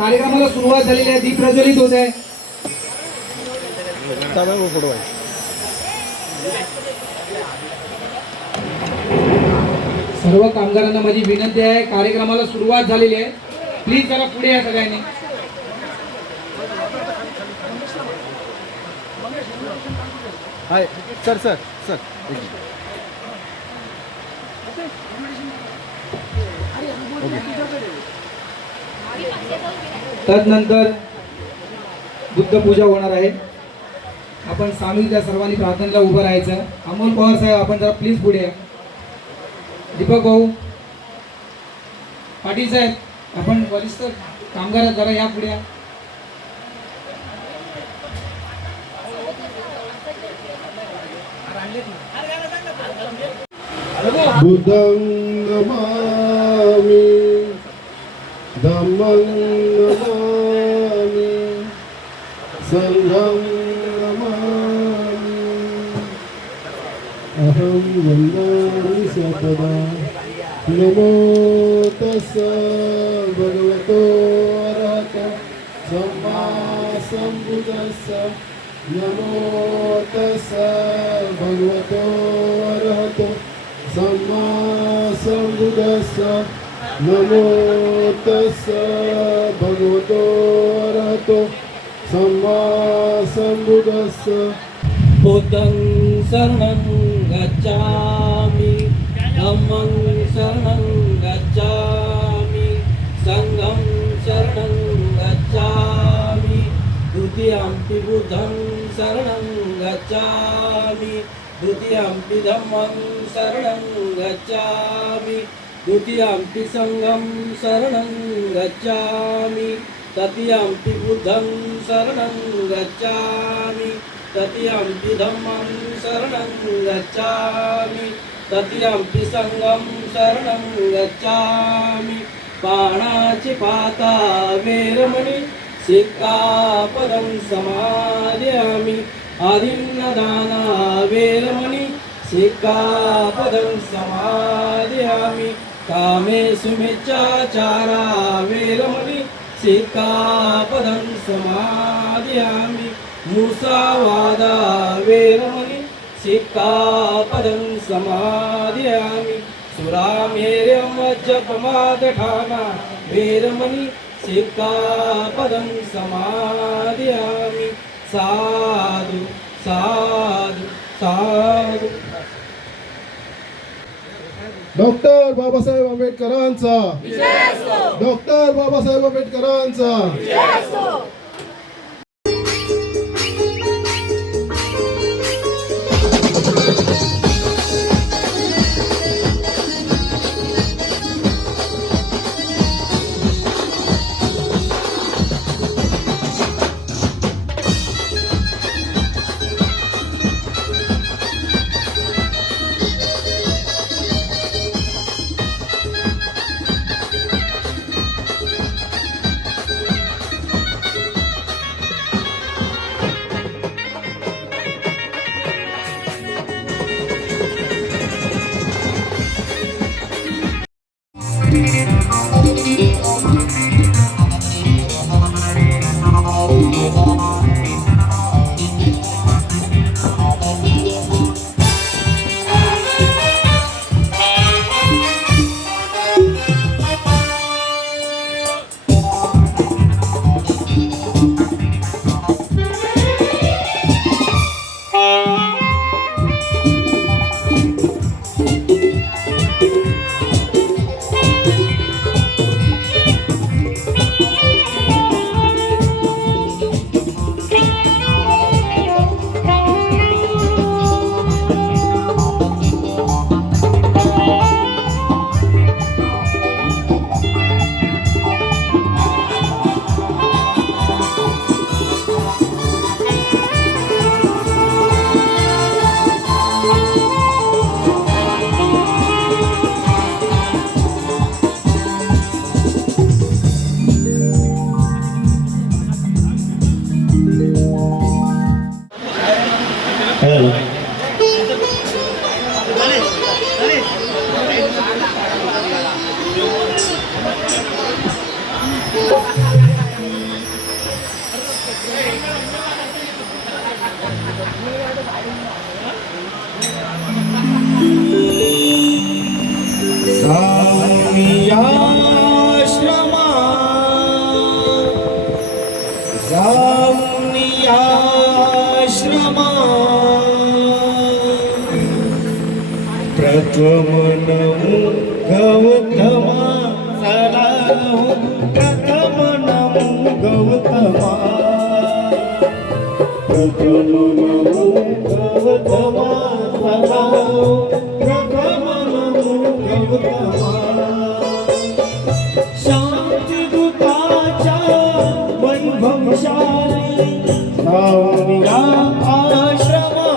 कार्यक्रमाला सुरुवात झालेली आहे, दीप प्रज्वलित होत आहे. सर्व कामगारांना माझी विनंती आहे, कार्यक्रमाला सुरुवात झालेली आहे, प्लीज जरा पुढे या सगळ्यांनी. हाय सर सर सर तदनंतर बुद्ध पूजा होणार आहे. आपण सामूहिक त्या सर्वांनी प्रार्थनेला उभं राहायचं. अमोल पवार साहेब आपण जरा प्लीज पुढे या. दीपक भाऊ, पाटील साहेब आपण वरिष्ठ कामगार जरा या पुढे या. बुद्धं नमामि धम्मं नमामि संघं नमामि अहं वन्दामि सदा. नमो तस्स भगवतो अरहतो सम्मा सम्बुद्धस्स. नमो तस्स भगवतो अरहतो सम्मा सम्बुद्धस्स. नमो तस्स भगवतो अरहतो सम्मा सम्बुद्धस्स. बुद्धं शरणं गच्छामि धम्मं शरणं गच्छामि संघं शरणं गच्छामि द्वितीयंपि बुद्धं शरणं गच्छामि द्वितीयंपि धम्मं शरणं गच्छामि द्वितीयंपि संघं शरणं गच्छामि तृतीयंपि बुद्धं शरणं गच्छामि तृतीयंपि धम्मं शरणं गच्छामि तृतीयंपि संघं शरणं गच्छामि. पाणाची पाता वेरमणि सिक्खापदं समादयामि. आदिन्नदाना वेरमणि सिक्खापदं समादयामि. कामेषु मिच्छाचारा वेरमणि सिक्खापदं समादयामि. मुसावादा वेरमणि सिक्खापदं समादयामि. सुरामेर्यं जपमादठाना वेरमणि सिक्खापदं समादयामि. साधु साधु साधु. डॉक्टर बाबासाहेब आंबेडकरांचा, डॉक्टर बाबासाहेब आंबेडकरांचा. प्रथम नमो गौतमा चला हो प्रथम नमो गौतमा प्रथम नमो गौतमा चला हो प्रथम नमो गौतमा शांतिदूताच्या वैभवशाली सावनिया आश्रमा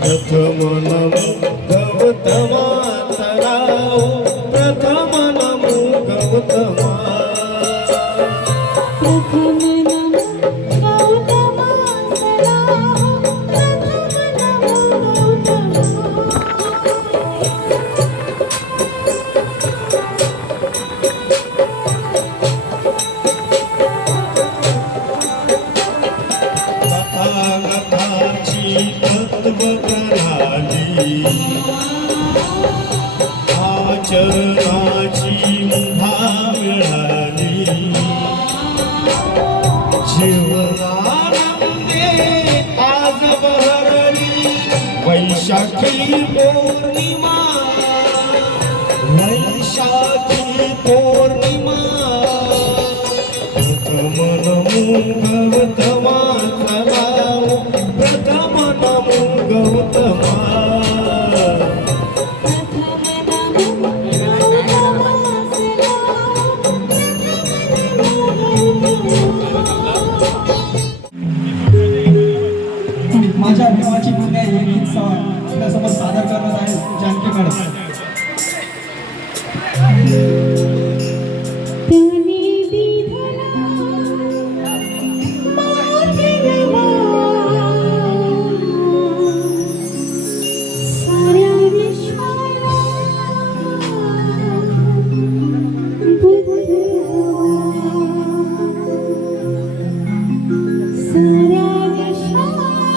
प्रथम नमो गौतमा चला हो प्रथम नमो गौतमा प्रथम नमो गौतमा चला हो प्रथम नमो तथागताची तत्व प्रणाली आचरणाची मुभा मिळाली जीवनानंदे आज बहरली वैशाखी पौर्णिमा वैशाखी पौर्णिमा प्रथम नमो गौतमा चला हो प्रथम नमो गौतमा माझ्या अभिमानाची पुण्य हे गीत आपल्यासमोर सादर करण्यात आहे जानकी मॅडम. त्याने दिधला मार्गवा साऱ्या विश्वाला बुद्धवा साऱ्या विश्वाला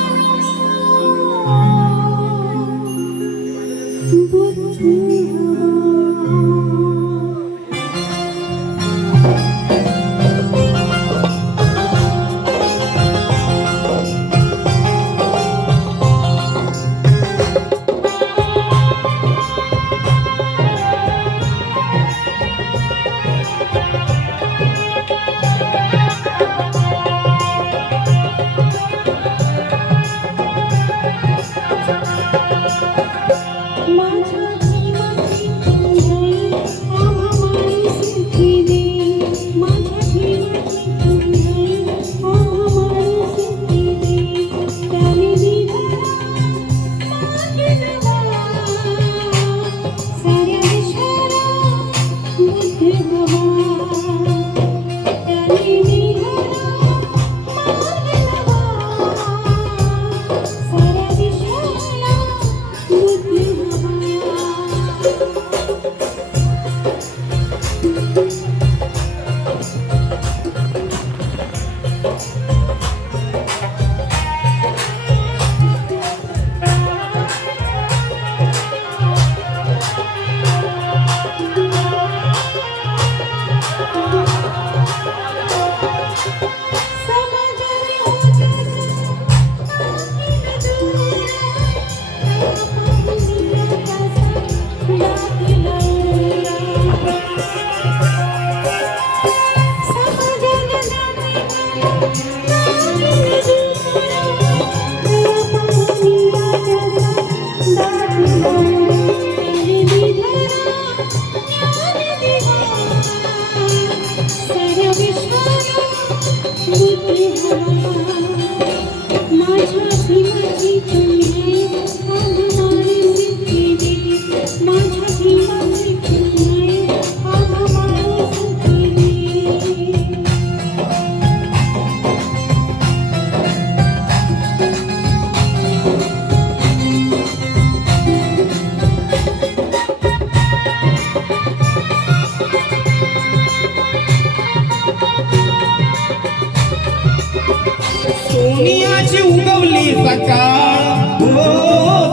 सोनियाची उगवली सकाळ हो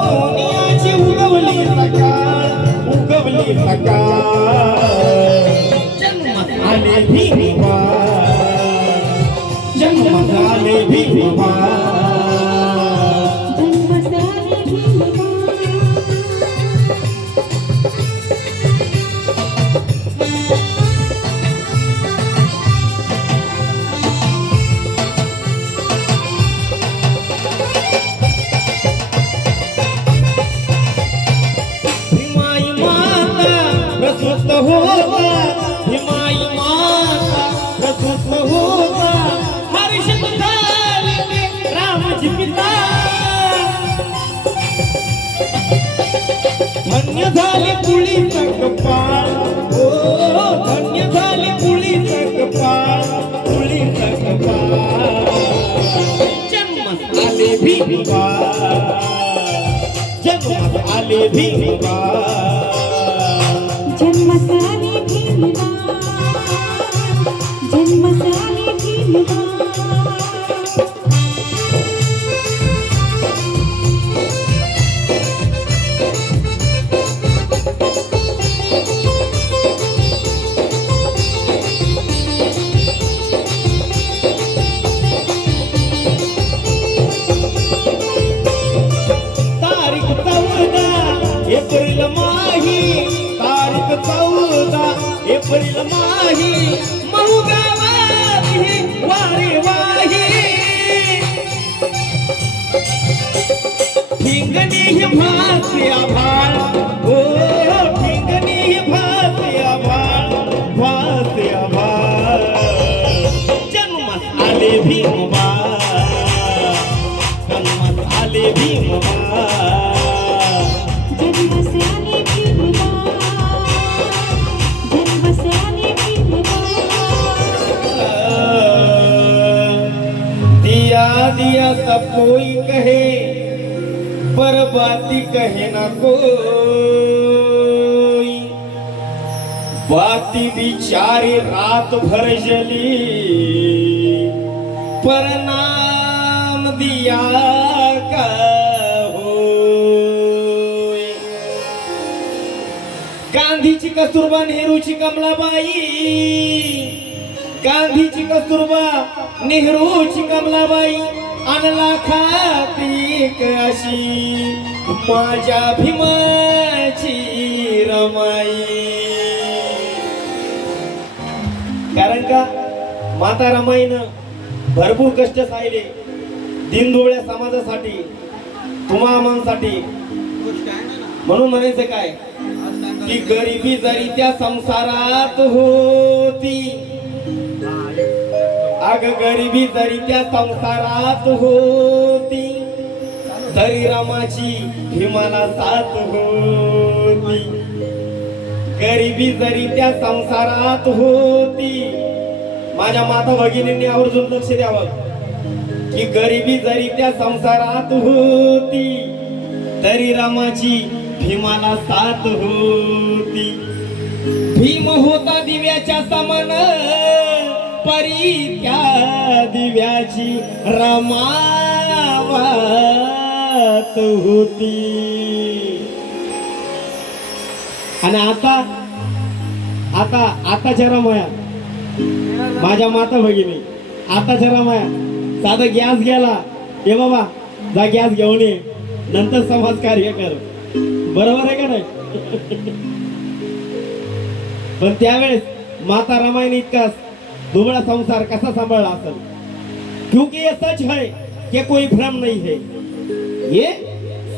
सोनियाची उगवली सकाळ जन्म आले भिगवा जन्म जन्म झाले भीमबा जन्म झाले भीमबा भीमाई माता प्रसूत होता भीमाई माता प्रसूत होता हर्षित झाले ते रामजी पिता धन्य झाले पुळीचा कपाळ ओ धन्य झाले पुळीचा कपाळ पुळीचा कपाळ जन्मात आले भीमबा जन्मात आले भीमबा जन्म झाले भीमबा जन्म झाले भीमबा तारीख 14 एप्रिल माही तारीख 14 एप्रिल माही महू गावात ही वारी वाही ठिंगणी ही भासे आभाळ ओ ठिंगणी ही भासे आभाळ भासे आभाळ जन्मात आले भीमबा जन्मात आले भीमबा जन्म झाले भीमबा जन्म झाले भीमबा दिया दिया सब कोई कहे पर बाती कहे ना कोई बाती बिचारी रात भर जली पर नाम दिया का होय गांधीची कस्तुरबा नेहरूची कमलाबाई गांधीची कस्तुरबा नेहरूची कमलाबाई आणला खातीक अशी माझ्या भीमाची रमाई कारण का माता रमाईनं भरपूर कष्ट साहिले दिनदुबळ्या समाजासाठी तुम्हामांसाठी म्हणून म्हणायचं काय की गरिबी जरी त्या संसारात होती अग गरिबी जरी त्या संसारात होती तरी रामाची भीमाला साथ होती गरिबी जरी त्या संसारात होती माझ्या माता भगिनींनी आवर्जून लक्ष द्यावं की गरिबी जरी त्या संसारात होती तरी रामाची भीमाला साथ होती भीम होता दिव्याच्या समान परी त्या दिव्याची रमावत होती आणि आताच्या रमाया माझ्या माता भगिनी आताच्या रमाया साधा गॅस गेला ए बाबा जा गॅस घेऊन ये नंतर समाज कार्य कर बरोबर आहे का नाही पण त्यावेळेस माता रमाईने इतका दुबळा संसार कसा सांभाळला असेल क्योंकि ये सच है कि कोई भ्रम नहीं है ये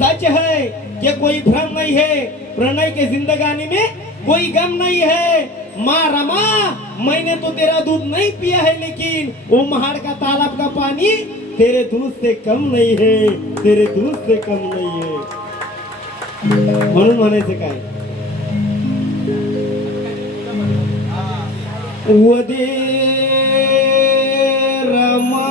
सच है कि कोई भ्रम नहीं है प्रणय के जिंदगानी में कोई गम नहीं है माँ रमा मैंने तो तेरा दूध नहीं पिया है लेकिन वो महाड़ का तालाब का पानी तेरे दूध से कम नहीं है तेरे दूध से कम नहीं है म्हणून म्हणायचं काय वदे रमाई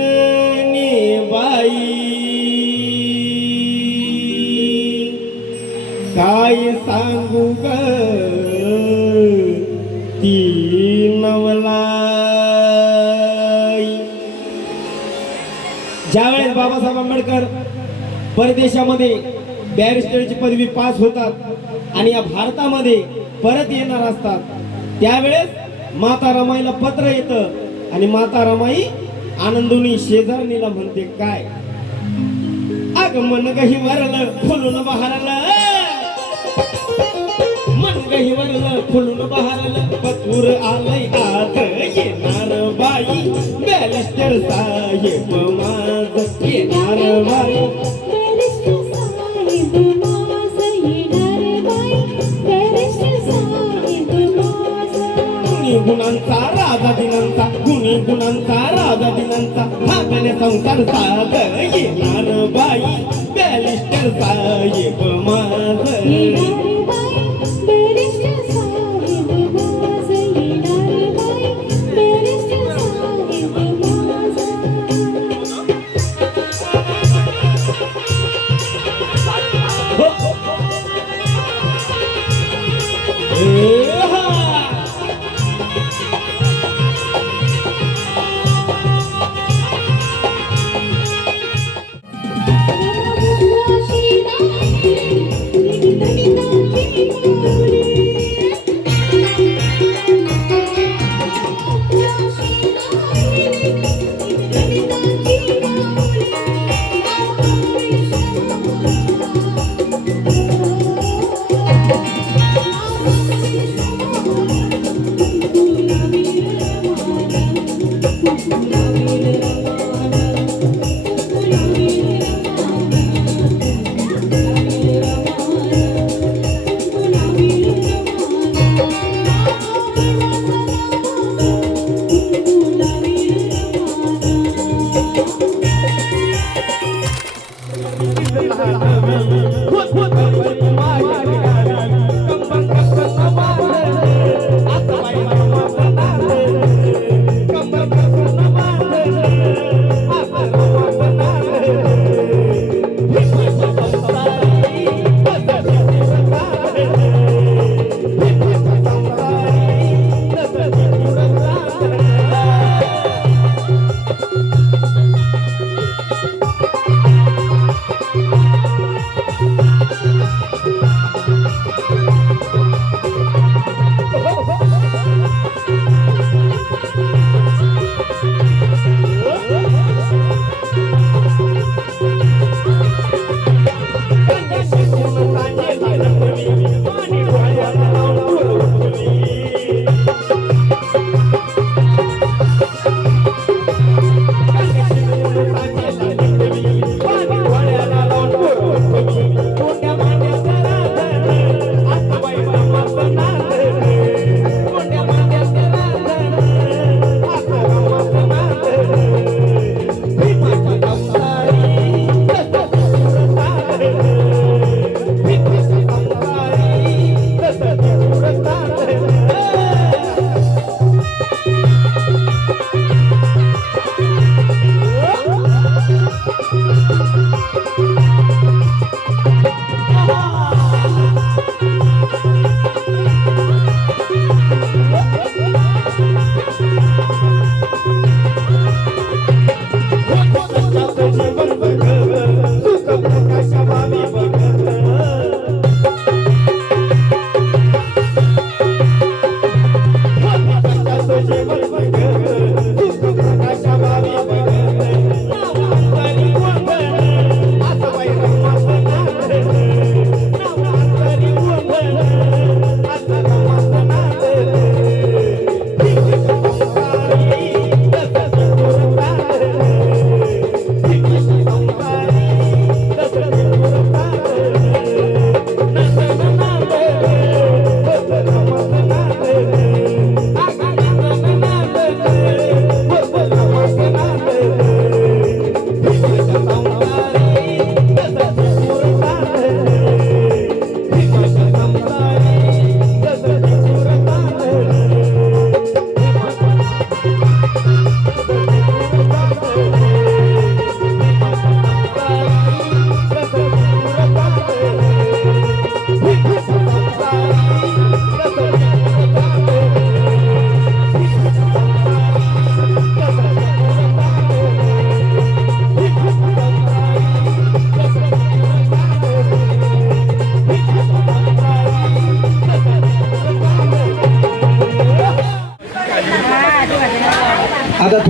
साजनी बाई काय सांगू ग ती नवलाई ज्यावेळेस बाबासाहेब आंबेडकर परदेशामध्ये बॅरिस्टरची पदवी पास होतात आणि या भारतामध्ये परत येणार असतात त्यावेळेस माता रमाईला पत्र येतं आणि माता रमाई आनंदुनी शेजारणीला म्हणते काय अग मन गही वरलं फुलून बहारलं मन गही वरलं फुलून बहारलं पतूर आलय आज येणार बाई बॅरिस्टर साहेब माझ येणार बाई बॅरिस्टर साहेब माझ येणार बाई बॅरिस्टर साहेब माझ गुणी गुणांचा राजा दिनांचा गुणी गुणांचा राजा दिनांचा भागणे संसार साग येणार बाई बॅरिस्टर साहेब माझ येणार बाई बॅरिस्टर साहेब माझ येणार बाई बॅरिस्टर साहेब माझ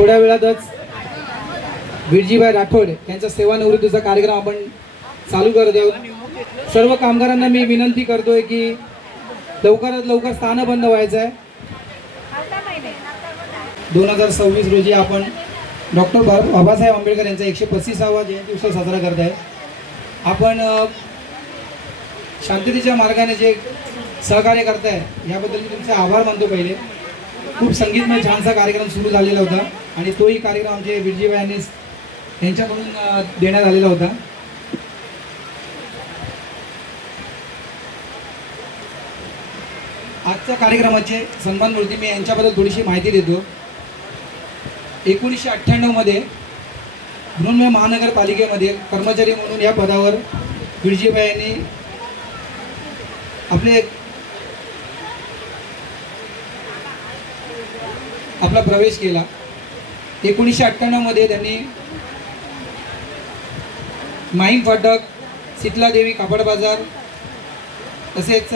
थोड्या वेळातच विरजीभाई राठोड यांचा सेवानिवृत्तीचा कार्यक्रम आपण चालू करत आहोत. सर्व कामगारांना मी विनंती करतोय की लवकरात लवकर स्थानबंद व्हायचं आहे. 2026 रोजी आपण डॉक्टर बाबासाहेब आंबेडकर यांचा 135वा जयंती उत्सव साजरा करत आहे. आपण शांततेच्या मार्गाने जे सहकार्य करताय याबद्दल मी तुमचे आभार मानतो. पहिले खूप संगीतमय छानसा कार्यक्रम सुरू झालेला होता आणि तोही कार्यक्रम आमचे विरजीभाई यांच्याकडून देण्यात आलेला होता. आजच्या कार्यक्रमाचे सन्मान मूर्ती मी यांच्याबद्दल थोडीशी माहिती देतो. 1998 मध्ये बृहन्मुंबई महानगरपालिकेमध्ये कर्मचारी म्हणून या पदावर विरजीभाई यांनी आपला प्रवेश केला. 1998 मध्ये त्यांनी माहीम फाटक, शीतलादेवी कापड बाजार तसेच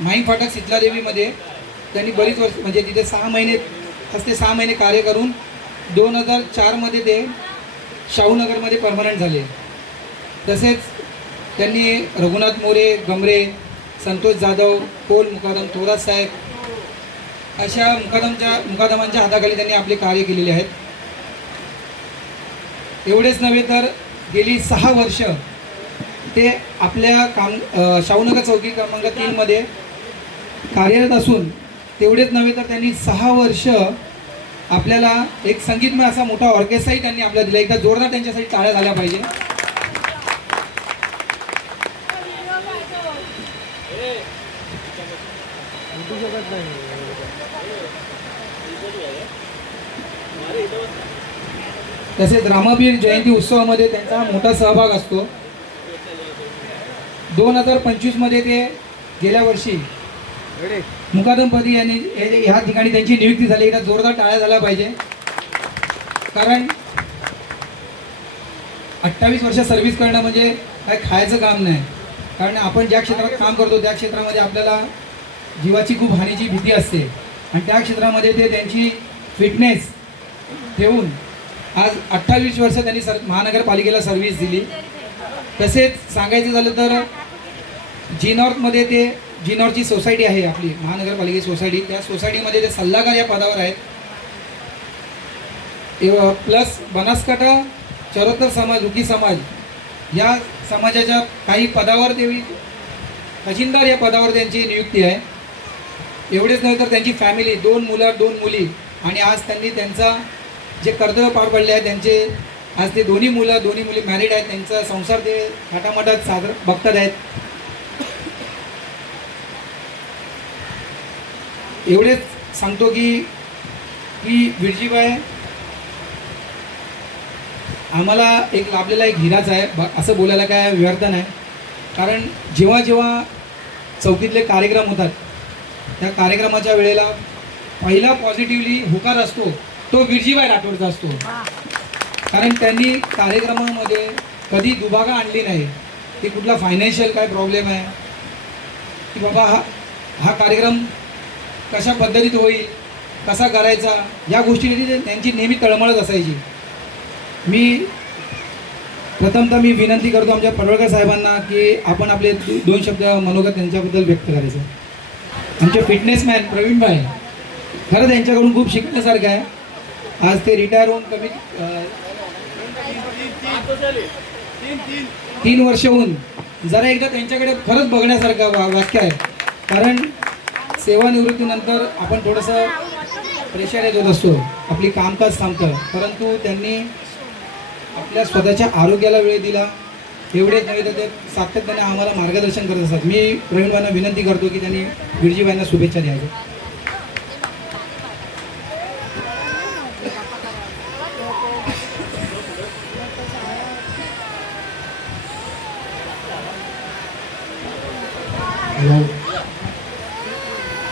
माहीम फाटक शीतलादेवीमध्ये त्यांनी बरीच वर्ष म्हणजे तिथे 6 महिने कार्य करून 2004 मध्ये ते शाहूनगरमध्ये परमनंट झाले. तसेच त्यांनी रघुनाथ मोरे, गमरे, संतोष जाधव, पोल मुकादम, थोरात साहेब अशा मुकादमांच्या हाताखाली त्यांनी आपले कार्य केलेले आहेत. एवढेच नव्हे तर गेली 6 वर्ष ते आपल्या शाहूनगर चौकी क्रमांक 3 मध्ये कार्यरत असून तेवढेच नव्हे तर त्यांनी 6 वर्ष आपल्याला एक संगीतमय असा मोठा ऑर्केस्ट्राही त्यांनी आपल्याला दिला. एकदा जोरदार त्यांच्यासाठी टाळ्या झाल्या पाहिजे. तसेच रामबीर जयंती उत्सवामध्ये त्यांचा मोठा सहभाग असतो. 2025 मध्ये ते गेल्या वर्षी मुकादमपदी यांनी ह्या ठिकाणी त्यांची नियुक्ती झाली. एकदा जोरदार टाळ्या झाल्या पाहिजे. कारण 28 वर्ष सर्व्हिस करणं म्हणजे काय खायचं काम नाही. कारण आपण ज्या क्षेत्रात काम करतो त्या क्षेत्रामध्ये आपल्याला जीवाची खूप हानीची भीती असते आणि त्या क्षेत्रामध्ये ते त्यांची फिटनेस ठेवून आज 28 वर्ष त्यांनी महानगरपालिकेला सर्व्हिस दिली. तसेच सांगायचं झालं तर जी नॉर्थची सोसायटी आहे आपली महानगरपालिकेची सोसायटी, त्या सोसायटीमध्ये ते सल्लागार या पदावर आहेत. प्लस बनासकांठा चरोतर समाज, रुकी समाज या समाजाच्या काही पदावर देवी खजिनदार या पदावर त्यांची नियुक्ती आहे. एवढेच नव्हे तर त्यांची फॅमिली 2 मुलं 2 मुली आणि आज त्यांनी त्यांचा जे कर्तव्य पार पडले आहे त्यांचे आज ते दोन्ही मुली मॅरिड आहेत. त्यांचा संसार ते थाटामाटात बघतात आहेत. एवढेच सांगतो की विरजीभाई आम्हाला एक लाभलेला एक हिराच आहे असं बोलायला काय व्यर्थ नाही. कारण जेव्हा जेव्हा चौकीतले कार्यक्रम होतात त्या कार्यक्रमाच्या वेळेला पहिला पॉझिटिव्हली होकार असतो तो विरजीभाई राठोडचा असतो. कारण त्यांनी कार्यक्रमामध्ये कधी दुभागा आणली नाही की कुठला फायनान्शियल काय प्रॉब्लेम आहे की बाबा हा कार्यक्रम कशा पद्धतीत होईल, कसा करायचा, या गोष्टी त्यांची नेहमी तळमळच असायची. मी प्रथमतः विनंती करतो आमच्या पडवळकर साहेबांना की आपण आपले 2 शब्द मनोगत त्यांच्याबद्दल व्यक्त करायचं. आमचे फिटनेसमॅन प्रवीणभाई खरं त्यांच्याकडून खूप शिकण्यासारखं आहे. आज ते रिटायर होऊन कमी 3 वर्ष होऊन जरा एकदा त्यांच्याकडे खरंच बघण्यासारखं वाक्य आहे. कारण सेवानिवृत्तीनंतर आपण थोडंसं प्रेशर येत होत असतो, आपली कामकाज थांबतं, परंतु त्यांनी आपल्या स्वतःच्या आरोग्याला वेळ दिला. एवढेच नव्हे तर ते सातत्याने आम्हाला मार्गदर्शन करत असतात. मी प्रवीणभाईंना विनंती करतो की त्यांनी विरजीभाईंना शुभेच्छा द्यायच्या.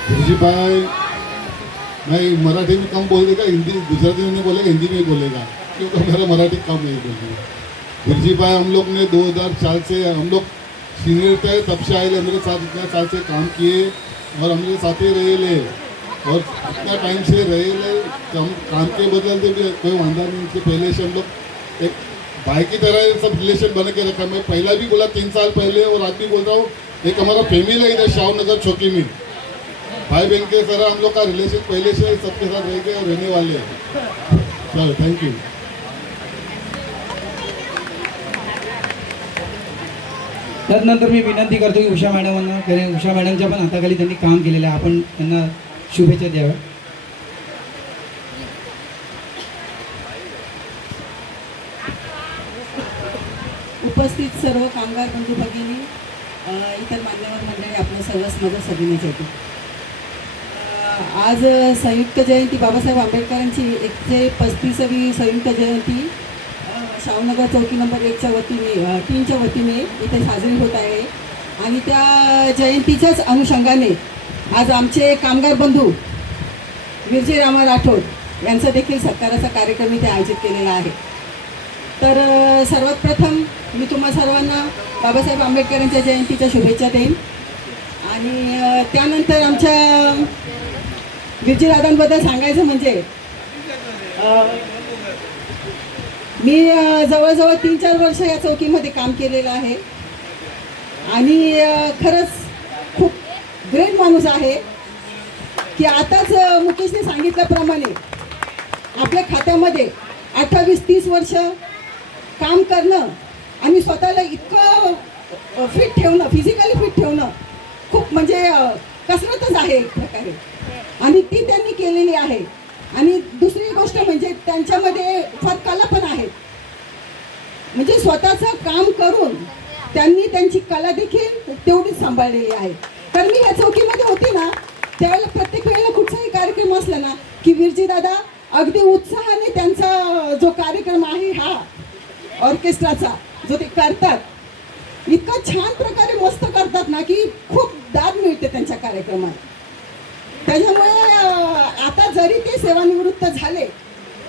विरजीभाई मैं मराठी में कम बोल देगा, हिंदी गुजराती में नहीं बोलेगा, हिंदी में ही बोलेगा क्योंकि मेरा मराठी कम नहीं बोलती. विरजीभाई हम लोग ने 2004 से हम लोग सीनियर थे तब से आए, मेरे साथ इतना साल से काम किए और हम लोग साथ ही रहे ले. और इतना टाइम से रहे काम के बदलते भी कोई वादा नहीं। इससे पहले से हम लोग एक भाई की तरह सब रिलेशन बना के रखा। मैं पहला भी बोला 3 साल पहले और आज भी बोल रहा हूँ, एक हमारा फैमिली है इधर शाहनगर चौकी में, भाई बहन के तरह हम लोग का रिलेशन पहले से सबके साथ रह गए और रहने वाले हैं सर। Thank you. त्यानंतर मी विनंती करतो की उषा मॅडमांना, कारण उषा मॅडमच्या पण हाताखाली त्यांनी काम केलेलं आहे, आपण त्यांना शुभेच्छा द्याव्या. उपस्थित सर्व कामगार बंधू भगिनी, इतर मान्यवर मंडळी, आपलं सर्वच माझं सभिनेच होते. आज संयुक्त जयंती बाबासाहेब आंबेडकरांची 135वी संयुक्त जयंती शाहूनगर चौकी नंबर 1च्या वतीने, टीमच्या वतीने इथे साजरी होत आहे. आणि त्या जयंतीच्याच अनुषंगाने आज आमचे कामगार बंधू विरजी रामा राठोड यांचा देखील सत्काराचा कार्यक्रम इथे आयोजित केलेला आहे. तर सर्वात प्रथम मी तुम्हा सर्वांना बाबासाहेब आंबेडकरांच्या जयंतीच्या शुभेच्छा देईन. आणि त्यानंतर आमच्या विरजीदादांबद्दल सांगायचं म्हणजे मी जवळजवळ 3-4 वर्ष या चौकीमध्ये काम केलेलं आहे. आणि खरंच खूप ग्रेट माणूस आहे की आताच मुकेशने सांगितल्याप्रमाणे आपल्या खात्यामध्ये 28-30 वर्ष काम करणं आणि स्वतःला इतकं फिट ठेवणं, फिजिकली फिट ठेवणं खूप म्हणजे कसरतच आहे एक प्रकारे, आणि ती त्यांनी केलेली आहे. आणि दुसरी गोष्ट म्हणजे त्यांच्यामध्ये फार कला पण आहे. म्हणजे स्वतःचं काम करून त्यांनी त्यांची कला देखील तेवढीच सांभाळलेली आहे. तर मी या चौकीमध्ये होते ना, त्यावेळेला प्रत्येक वेळेला कुठचाही कार्यक्रम असला ना की विरजी दादा अगदी उत्साहाने त्यांचा जो कार्यक्रम आहे हा ऑर्केस्ट्राचा जो ते करतात, इतका छान प्रकारे मस्त करतात ना की खूप दाद मिळते त्यांच्या कार्यक्रमात. त्याच्यामुळे आता जरी ते सेवानिवृत्त झाले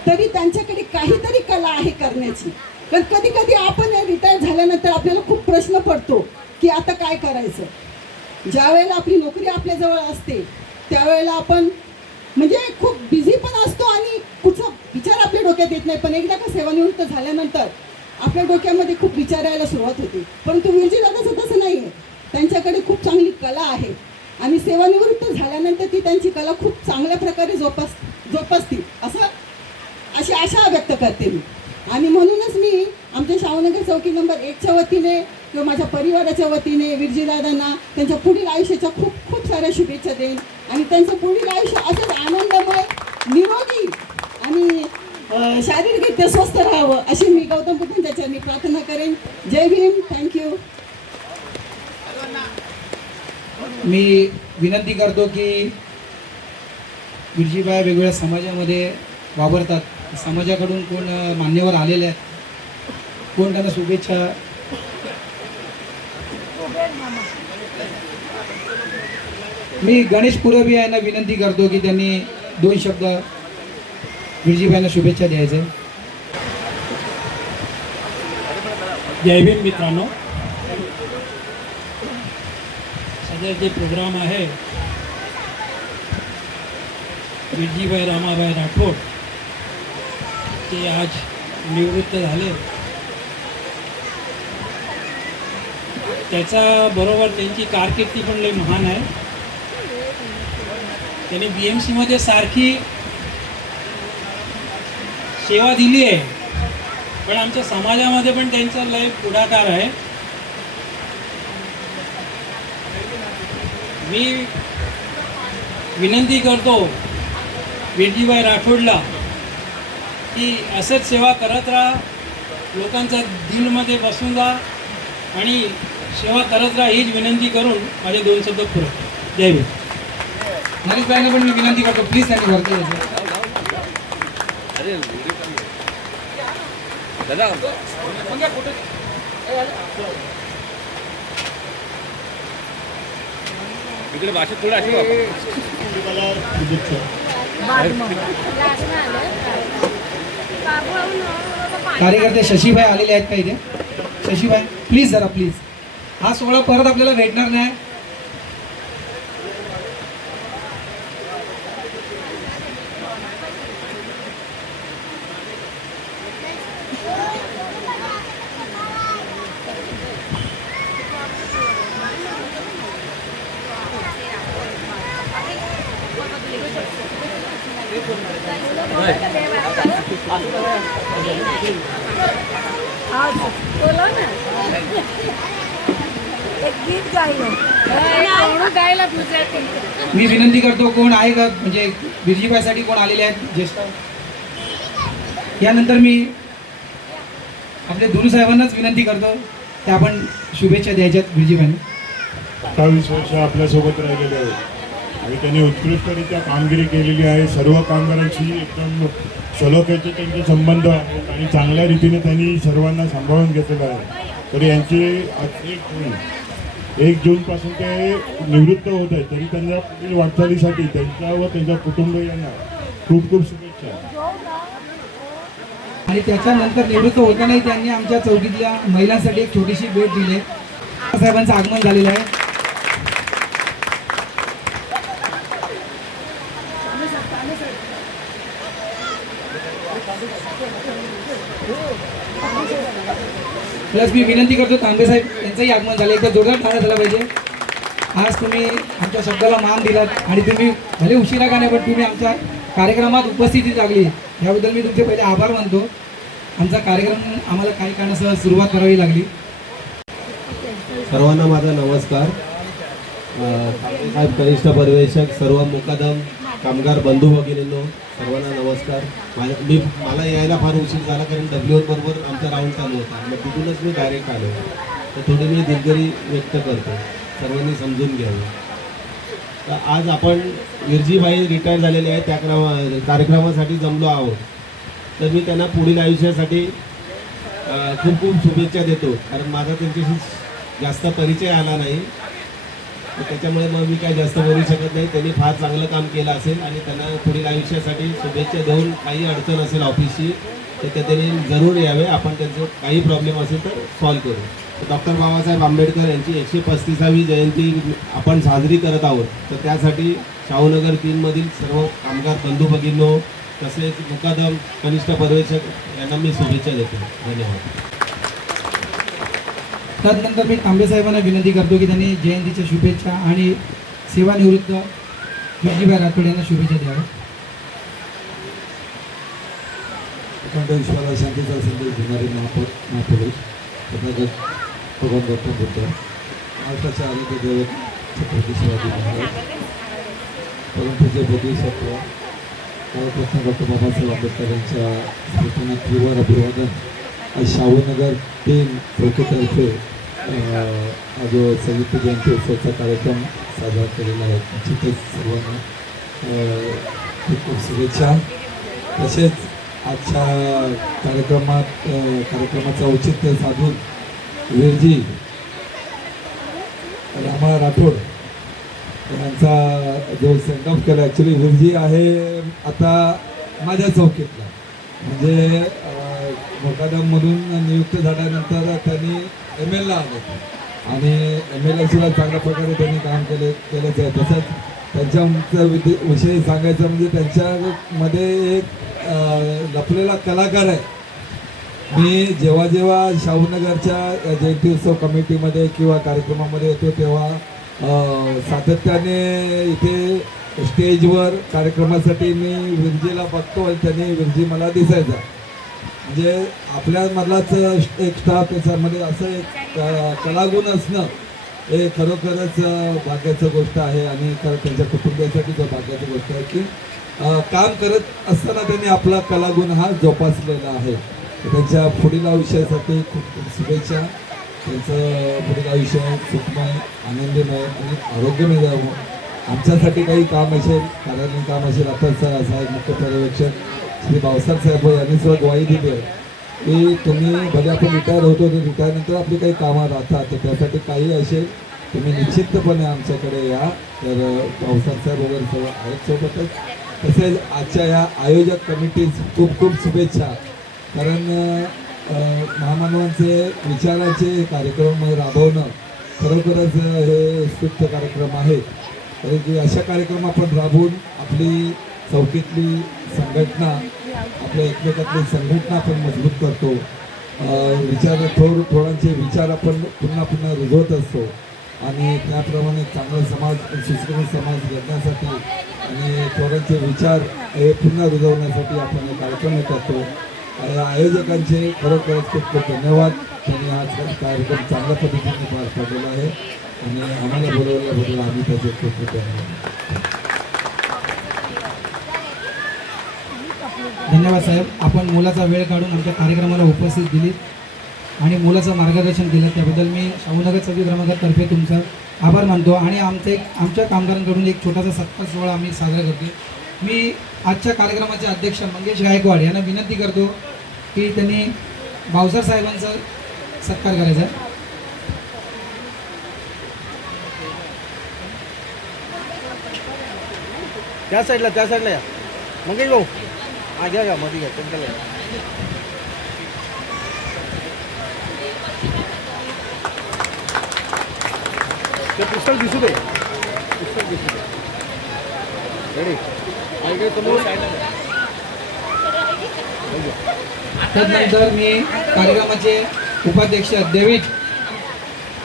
तरी त्यांच्याकडे काहीतरी कला आहे करण्याची. पण कधी कधी आपण रिटायर झाल्यानंतर आपल्याला खूप प्रश्न पडतो की आता काय करायचं. ज्या वेळेला आपली नोकरी आपल्याजवळ असते त्यावेळेला आपण म्हणजे खूप बिझी पण असतो आणि कुठचा विचार आपल्या डोक्यात येत नाही. पण एकदा का सेवानिवृत्त झाल्यानंतर आपल्या डोक्यामध्ये खूप विचार यायला सुरुवात होते. परंतु विरजी दादाचं तसं नाही आहे. त्यांच्याकडे खूप चांगली कला आहे आणि सेवानिवृत्त झाल्यानंतर ती त्यांची कला खूप चांगल्या प्रकारे जोपासतील अशी आशा व्यक्त करते मी. आणि म्हणूनच मी आमच्या शाहूनगर चौकी नंबर 1च्या वतीने किंवा माझ्या परिवाराच्या वतीने विरजीदादांना त्यांच्या पुढील आयुष्याच्या खूप खूप साऱ्या शुभेच्छा देईन. आणि त्यांचं पुढील आयुष्य असंच आनंदमय, निरोगी आणि शारीरिकरित्या स्वस्थ राहावं अशी मी गौतम बुद्धांच्या चरणी प्रार्थना करेन. जय भीम. थँक्यू. मी विनंती करतो की विरजीबाई वेगवेगळ्या समाजामध्ये वावरतात. समाजाकडून कोण मान्यवर आलेले आहेत, कोण त्यांना शुभेच्छा. मी गणेश पुरबी यांना विनंती करतो की त्यांनी 2 शब्द विरजीबाईंना शुभेच्छा द्यायचे. जय भीम मित्रांनो. सध्या जे प्रोग्राम आहे विरजीबाई रामाबाई राठोड ते आज निवृत्त झाले. त्याचा बरोबर त्यांची कारकिर्दी पण लई महान आहे. त्यांनी BMCमध्ये सारखी सेवा दिली आहे, पण आमच्या समाजामध्ये पण त्यांचा लय पुढाकार आहे. मी विनंती करतो विरजीबाई राठोडला की असंच सेवा करत राहा, लोकांच्या दिलमध्ये बसून जा आणि सेवा करत राहा हीच विनंती करून माझे 2 शब्द पुरवतो. जय भीम. मनीषबाईंना पण मी विनंती करतो प्लीज त्यांनी वरती यायचं. इकडे भाषेत थोडं अशी कार्यकर्ते शशीबाई आलेले आहेत का इथे? शशीबाई प्लीज जरा प्लीज. हा सोहळा परत आपल्याला भेटणार नाही. गायला तुझ्या मी विनंती करतो, कोण आहे का म्हणजे बिरजीबाईसाठी कोण आलेले आहेत ज्येष्ठ? यानंतर मी आपले दोन्ही साहेबांनाच विनंती करतो की आपण शुभेच्छा द्यायच्यात बिरजीबाईंना. 27 वर्ष आपल्यासोबत राहिलेले आहेत आणि त्यांनी उत्कृष्टरित्या कामगिरी केलेली आहे. सर्व कामगारांशी एकदम सलोख्याचे त्यांचे संबंध आहेत आणि चांगल्या रीतीने त्यांनी सर्वांना सांभाळून घेतलेलं आहे. तर यांचे आज 1 जूनपासून ते निवृत्त होत आहेत, तरी त्यांच्या पुढील वाटचालीसाठी त्यांच्या व त्यांच्या कुटुंबियांना खूप खूप शुभेच्छा. आणि त्याच्यानंतर निवृत्त होतानाही त्यांनी आमच्या चौकीतल्या महिलांसाठी एक छोटीशी भेट दिली. साहेबांचं आगमन झालेलं आहे. प्लस मी विनंती करतो तांबे साहेब यांचंही आगमन झालं, एकदा जोरदार टाळा झाला पाहिजे. आज तुम्ही आमच्या शब्दाला मान दिलात आणि तुम्ही भले उशिरा का नाही पण तुम्ही आमच्या कार्यक्रमात उपस्थिती लागली, याबद्दल मी तुमचे पहिले आभार मानतो. आमचा कार्यक्रम आम्हाला काही कारणासह सुरुवात करावी लागली. सर्वांना माझा नमस्कार. साहेब कनिष्ठ पर्यवेक्षक, सर्व मुकादम कामगार बंधू भगिनींनो, सर्वांना नमस्कार. मला यायला फार उशीर झाला कारण डब्ल्यू बरोबर आमचा राऊंड चालू होता, मग तिथूनच मी डायरेक्ट आलो. तर थोडी मी दिलगिरी व्यक्त करतो, सर्वांनी समजून घ्यावं. तर आज आपण विरजीबाई रिटायर झालेले आहे त्या कार्यक्रमासाठी जमलो आहोत. तर मी त्यांना पुढील आयुष्यासाठी खूप खूप शुभेच्छा देतो, कारण माझा त्यांच्याशी जास्त परिचय आला नाही, तर त्याच्यामुळे मग मी काय जास्त बोलू शकत नाही. त्यांनी फार चांगलं काम केलं असेल आणि त्यांना पुढील आयुष्यासाठी शुभेच्छा देऊन, काही अडचण असेल ऑफिसची तर त्या त्यांनी जरूर यावे, आपण त्यांचं काही प्रॉब्लेम असेल तर सॉल्व करू. डॉक्टर बाबासाहेब आंबेडकर यांची 135वी जयंती आपण साजरी करत आहोत. तर त्यासाठी शाहूनगर 3 मधील सर्व कामगार बंधू भगिनींनो तसेच मुकादम कनिष्ठ पर्यवेक्षक यांना मी शुभेच्छा देतो. धन्यवाद. त्यानंतर मी तांबे साहेबांना विनंती करतो की त्यांनी जयंतीच्या शुभेच्छा आणि सेवानिवृत्त बिरजीबाई राठोड यांना शुभेच्छा द्याव्या. अखंड विश्वाला शांतीचा संदेश देणारे महापुरुष तथागत भगवान गौतम बुद्ध, महाराष्ट्राचे आरोग्य दैवत छत्रपती शिवाजी महाराज, परमपूज्य बोधिसत्व कालकृष्ण डॉक्टर बाबासाहेब आंबेडकर यांच्या स्मृतींना तीव्र अभिवादन. आज शाहूनगर 3 चौकीतर्फे हा जो संयुक्त जयंती उत्सवाचा कार्यक्रम साजरा केलेला आहे, निश्चितच सर्वांना खूप खूप शुभेच्छा. तसेच आजच्या कार्यक्रमाचं औचित्य साधून वीरजी रामा राठोड यांचा जो सेंड ऑफ केला, ॲक्च्युली वीरजी आहे आता माझ्या चौकीतला, म्हणजे मुकादममधून नियुक्त झाल्यानंतर त्यांनी ML ला आले आणि ML सुद्धा चांगल्या प्रकारे त्यांनी काम केलंच आहे. तसंच त्यांच्या विषयी सांगायचं म्हणजे त्यांच्यामध्ये एक लपलेला कलाकार आहे. मी जेव्हा शाहूनगरच्या जयंती उत्सव कमिटीमध्ये किंवा कार्यक्रमामध्ये येतो तेव्हा सातत्याने इथे स्टेजवर कार्यक्रमासाठी मी विरजीला बघतो आणि त्यांनी विरजी मला दिसायचा. म्हणजे आपल्यामधलाच एक स्टाफ त्याच्यामध्ये असं एक कलागुण असणं हे खरोखरच भाग्याचं गोष्ट आहे आणि त्यांच्या कुटुंबियासाठी जो भाग्याची गोष्ट आहे की काम करत असताना त्यांनी आपला कलागुण हा जोपासलेला आहे. त्यांच्या पुढील आयुष्यासाठी खूप खूप शुभेच्छा. त्यांचं पुढील आयुष्य सुखमय, आनंदमय आणि आरोग्यमय जावं. आमच्यासाठी काही काम असेल, कार्यालयीन काम असेल, आता साहेब मुख्य पर्यवेक्षक श्री भाऊसाहेब साहेब यांनी सुद्धा ग्वाही दिली आहे की तुम्ही भले आपण रिटायर होतो तर रिटायरनंतर आपली काही कामं राहतात, तर त्यासाठी काही असेल तुम्ही निश्चितपणे आमच्याकडे या. तर भाऊसाहेब साहेब वगैरे सर्व आहेत सोबतच. तसेच आजच्या या आयोजक कमिटीज खूप खूप शुभेच्छा, कारण महामानवांचे विचाराचे कार्यक्रम राबवणं खरोखरच हे उपयुक्त कार्यक्रम आहे. कारण की अशा कार्यक्रम आपण राबवून आपली चौकीतली संघटना, आपल्या एकमेकातली संघटना आपण मजबूत करतो. थोरांचे विचार आपण पुन्हा रुजवत असतो आणि त्याप्रमाणे चांगला समाज, सुसंस्कृत समाज घडण्यासाठी आणि थोरांचे विचार हे पुन्हा रुजवण्यासाठी आपण हे कार्यक्रम करतो. या आयोजकांचे खरोखरच खूप खूप धन्यवाद. त्यांनी हा कार्यक्रम चांगल्या पद्धतीने पार पाडलेला आहे आणि आम्हाला बोलवल्याबद्दल आम्ही त्याचे खूप खूप धन्यवाद. धन्यवाद साहेब. आपण मुलाचा वेळ काढून आमच्या कार्यक्रमाला उपस्थित दिलीत आणि मुलाचं मार्गदर्शन केलं त्याबद्दल मी शाहूनगर चौकी क्रमांकातर्फे तुमचा आभार मानतो. आणि आमच्या कामगारांकडून एक छोटासा सत्कार सोहळा आम्ही साजरा करतो. मी आजच्या कार्यक्रमाचे अध्यक्ष मंगेश गायकवाड यांना विनंती करतो की त्यांनी भावसार साहेबांचा सत्कार करायचा आहे. त्या साईडला या मंगेश भाऊ. हा घ्या मध्ये घ्या त्यांच्या ते पुस्तक दिसू दे. रेडी. त्यानंतर मी कार्यक्रमाचे उपाध्यक्ष डेव्हिड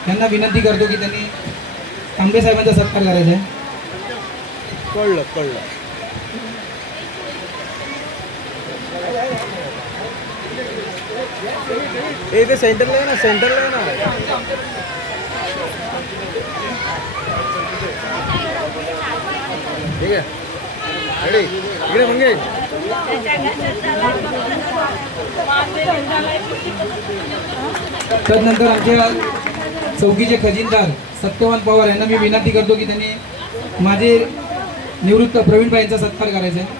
यांना विनंती करतो की त्यांनी तांबे साहेबांचा सत्कार करायचा आहे. कळलं. ते सेंटरला आहे ना. ठीक आहे. रेडी. इकडे मंगेश. त्यानंतर आमच्या चौकीचे खजिनदार सत्यवान पवार यांना मी विनंती करतो की त्यांनी माझे निवृत्त प्रवीणभाई यांचा सत्कार करायचा आहे.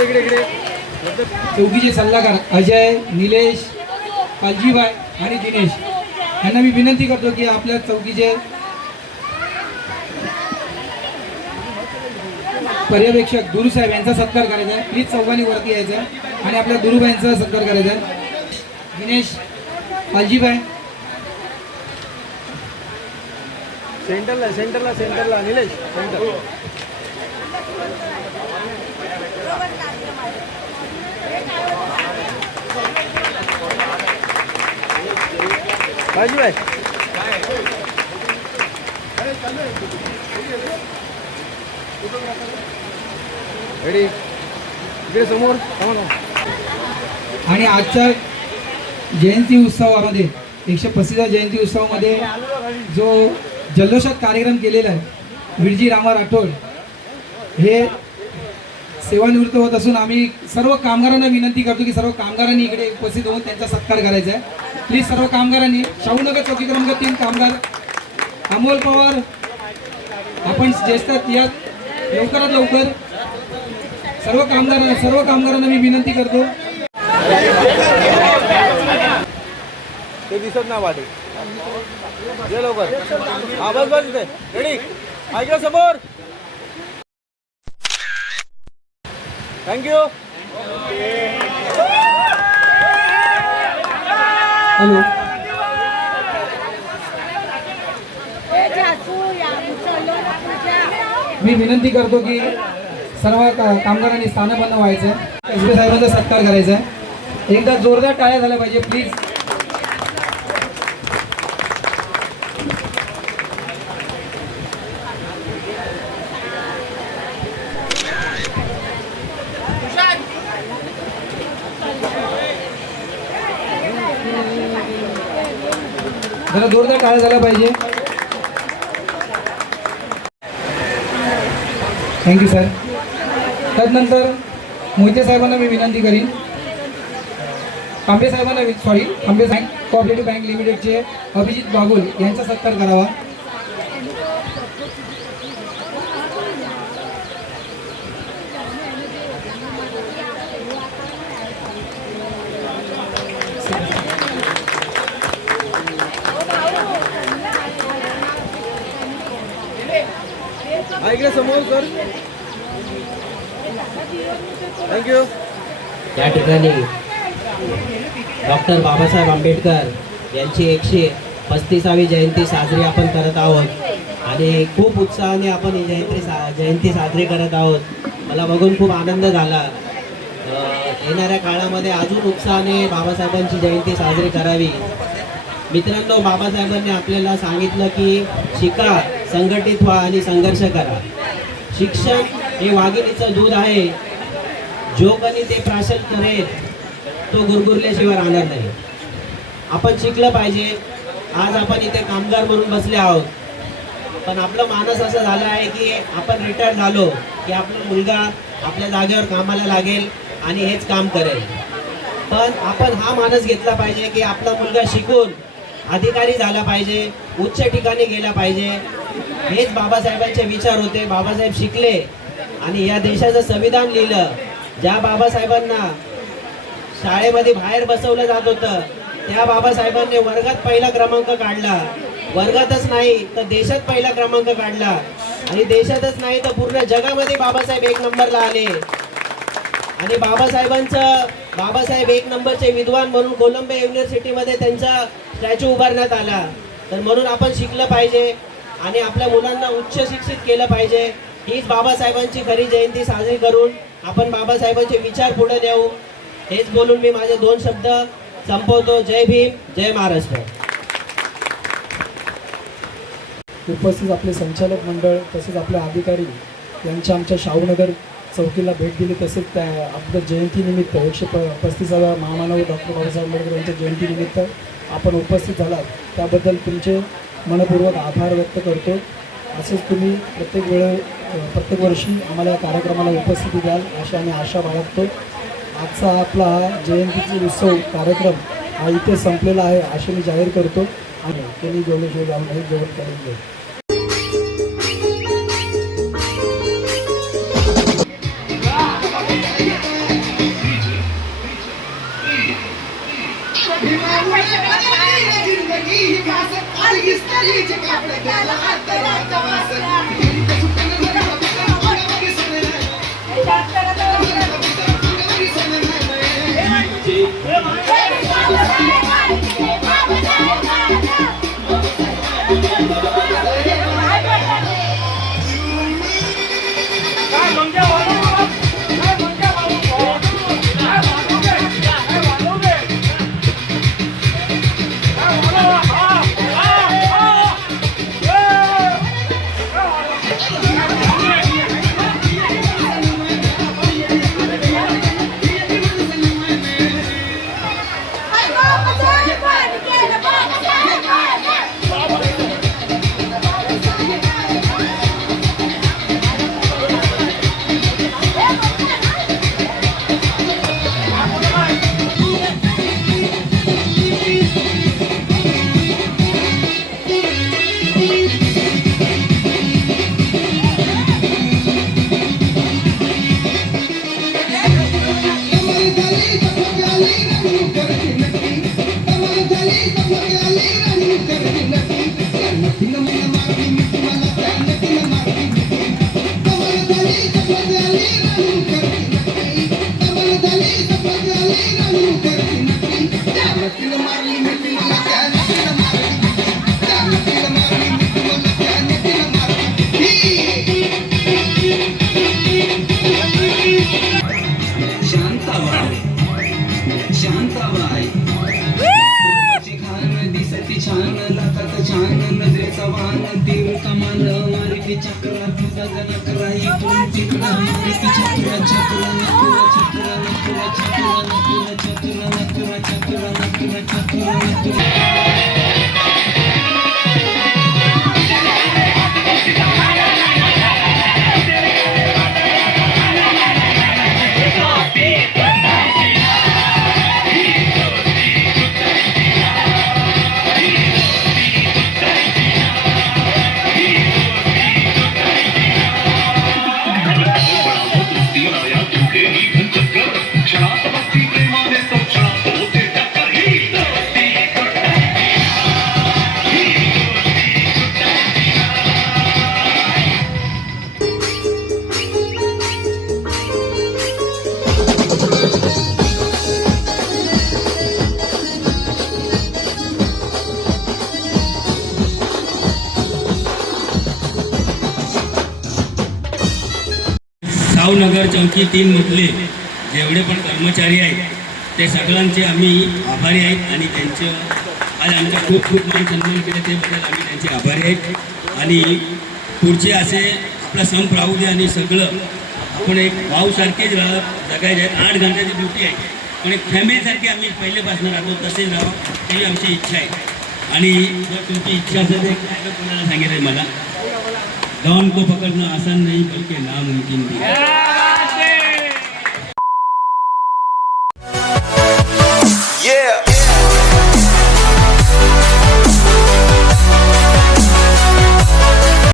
इकडे. चौकीचे सल्लागार अजय, निलेश, पालजीभाई आणि दिनेश यांना मी विनंती करतो की आपल्या चौकीचे पर्यवेक्षक दुरुसाहेब यांचा सत्कार करायचा आहे. प्लीज चौघांनी वरती यायचं आहे आणि आपल्या दुरुबाईंचा सत्कार करायचा आहे. दिनेश, पालजीभाई. सेंटरला निलेश. सेंटर. बाजूभाई. रेडी. इकडे समोर. आणि आजच्या जयंती उत्सवामध्ये 135व्या जयंती उत्सवामध्ये जो जल्लोषात कार्यक्रम केलेला आहे विरजी रामा राठोड हे सेवानिवृत्त होत असून आम्ही सर्व कामगारांना विनंती करतो की सर्व कामगारांनी इकडे उपस्थित होऊन त्यांचा सत्कार करायचा आहे. प्लीज सर्व कामगारांनी. शाहूनगर चौकी क्रमांक 3 कामगार अमोल पवार आपण ज्येष्ठ या लवकरात लवकर सर्व कामगारांना मी विनंती करतो. ते दिसत ना वाटे. ये लवकर. हा बस इथे. रेडी. ऐकलं समोर. थँक्यू. हॅलो. मी विनंती करतो की सर्व कामगारांनी स्थानबद्ध व्हायचं आहे. एस पी साहेबांचा सत्कार करायचा आहे. एकदा जोरदार टाळ्या झाल्या पाहिजे प्लीज. जरा जोरदार टाळ्या झाल्या पाहिजे. Thank you sir. त्यानंतर मोहिते साहेबांना मी विनंती करीन. तांबे साहेबांना तांबे बँक कोऑपरेटिव्ह बँक लिमिटेडचे अभिजित बागुल यांचा सत्कार करावा. ऐकलं समोर सर. थँक्यू. त्या ठिकाणी डॉक्टर बाबासाहेब आंबेडकर यांची 135वी जयंती साजरी आपण करत आहोत. आणि खूप उत्साहाने आपण ही जयंती साजरी करत आहोत. मला बघून खूप आनंद झाला. येणाऱ्या काळामध्ये अजून उत्साहाने बाबासाहेबांची जयंती साजरी करावी. मित्रांनो, बाबासाहेबांनी आपल्याला सांगितलं की शिका, संघटित व्हा आणि संघर्ष करा. शिक्षण हे वाघिणीचं दूध आहे. जो कोणी ते प्राशन करेल तो गुरगुरल्याशिवाय राहणार नाही. आपण शिकलं पाहिजे. आज आपण इथे कामगार म्हणून बसले आहोत, पण आपलं मानस असं झालं आहे की आपण रिटायर झालो की आपला मुलगा आपल्या जागेवर कामाला लागेल आणि हेच काम करेल. पण आपण हा मानस घेतला पाहिजे की आपला मुलगा शिकून अधिकारी झाला पाहिजे, उच्च ठिकाणी गेला पाहिजे. हेच बाबासाहेबांचे विचार होते. बाबासाहेब शिकले आणि या देशाचं संविधान लिहिलं. ज्या बाबासाहेबांना शाळेमध्ये बाहेर बसवलं जात होतं, त्या बाबासाहेबांनी वर्गात पहिला क्रमांक काढला. वर्गातच नाही तर देशात पहिला क्रमांक काढला. आणि देशातच नाही तर पूर्ण जगामध्ये बाबासाहेब 1 नंबरला आले. आणि बाबासाहेब 1 नंबरचे विद्वान म्हणून कोलंबिया युनिव्हर्सिटीमध्ये त्यांचा स्टॅच्यू उभारण्यात आला. तर म्हणून आपण शिकलं पाहिजे आणि आपल्या मुलांना उच्च शिक्षित केलं पाहिजे. हीच बाबासाहेबांची खरी जयंती साजरी करून आपण बाबासाहेबांचे विचार पुढे नेऊ. हेच बोलून मी माझे 2 शब्द संपवतो. जय भीम, जय महाराष्ट्र. उपस्थित आपले संचालक मंडळ तसेच आपले अधिकारी यांच्या आमच्या शाहूनगर चौकीला भेट दिली. तसेच त्या आपल्या जयंतीनिमित्त 135वा महामानव डॉक्टर बाबासाहेब आंबेडकर यांच्या जयंतीनिमित्त आपण उपस्थित झालात त्याबद्दल तुमचे मनपूर्वक आभार व्यक्त करतो. असेच तुम्ही प्रत्येक वर्षी आम्हाला या कार्यक्रमाला उपस्थिती द्याल अशी आम्ही आशा बाळगतो. आजचा आपला हा जयंतीचा उत्सव कार्यक्रम हा इथे संपलेला आहे असे मी जाहीर करतो. आणि त्यांनी जेवढे जाऊन हे जेवण करून घेऊ. शांताबाई खान दिसती छान लाखात छान नजरेचा वाहन देव कमान मारिती चक्रा तुझा नकरा इकडून तिकडा मारिती चक्रा चक्रा नकरा चक्रा नकरा चक्रा नकरा चक्रा नकरा चक्रा नकरा चक्रा नकरा भावनगर चौकी 3 मधले जेवढे पण कर्मचारी आहेत ते सगळ्यांचे आम्ही आभारी आहेत आणि त्यांचं आज आमच्या खूप खूप मान सन्मान केले त्याबद्दल आम्ही त्यांचे आभारी आहेत. आणि पुढचे असे आपला संप राहू दे आणि सगळं आपण एक भाऊसारखेच जगायचे आहेत. 8 घंट्याची ड्युटी आहे पण एक फॅमिलीसारखी आम्ही पहिलेपासून राहतो तसेच राहावं ही आमची इच्छा आहे. आणि जर तुमची इच्छा असेल तर कोणाला सांगितलं मला डॉन को पकडणं आसान नाही बल्कि नामुमकिन भी.